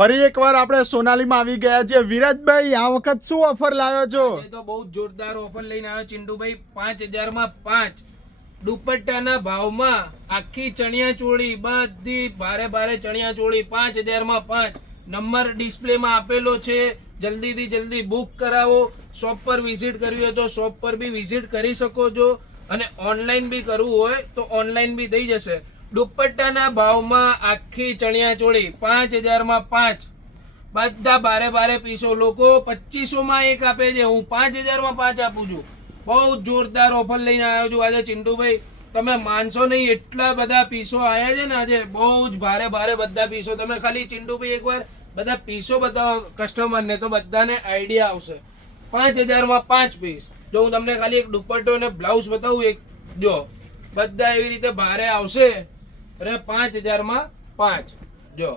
ફરી એકવાર આપણે સોનાલીમાં આવી ગયા છે. વિરાજભાઈ, આ વખત શું ઓફર લાવ્યો છો? એ તો બહુ જોરદાર ઓફર લઈને આવ્યો ચિંટુભાઈ. 5000 માં 5 દુપટ્ટાના ભાવમાં આખી ચણિયા ચોળી, બધી ભારે ભારે ચણિયા ચોળી 5000 માં 5. નંબર ડિસ્પ્લેમાં આપેલો છે. જલ્દીથી જલ્દી બુક કરાવો. શોપ પર વિઝિટ કરવી હોય તો શોપ પર બી વિઝિટ કરી શકો છો, અને ઓનલાઈન બી કરવું હોય તો ઓનલાઈન બી થઈ જશે. દુપટ્ટાના ભાવમાં આખી ચણિયા ચોળી 5000 માં 5. બધા બારે બારે પીસો. લોકો 2500 માં એક આપે છે, હું 5000 માં 5 આપું છું. બહુ જોરદાર ઓફર લઈને આવ્યો છું આજે ચિંટુભાઈ. તમે માનશો નહીં, એટલા બધા પીસો આવ્યા છે ને આજે. બહુ જ ભારે ભારે બધા પીસો. તમે ખાલી ચિંટુભાઈ એકવાર બધા પીસો બતાવો કસ્ટમરને તો બધાને આઈડિયા આવશે. 5000 માં 5 પીસ. જો હું તમને ખાલી એક દુપટ્ટો અને બ્લાઉઝ બતાવું, એક જો બધા એવી રીતે ભારે આવશે, અને 5000 માં 5 જો.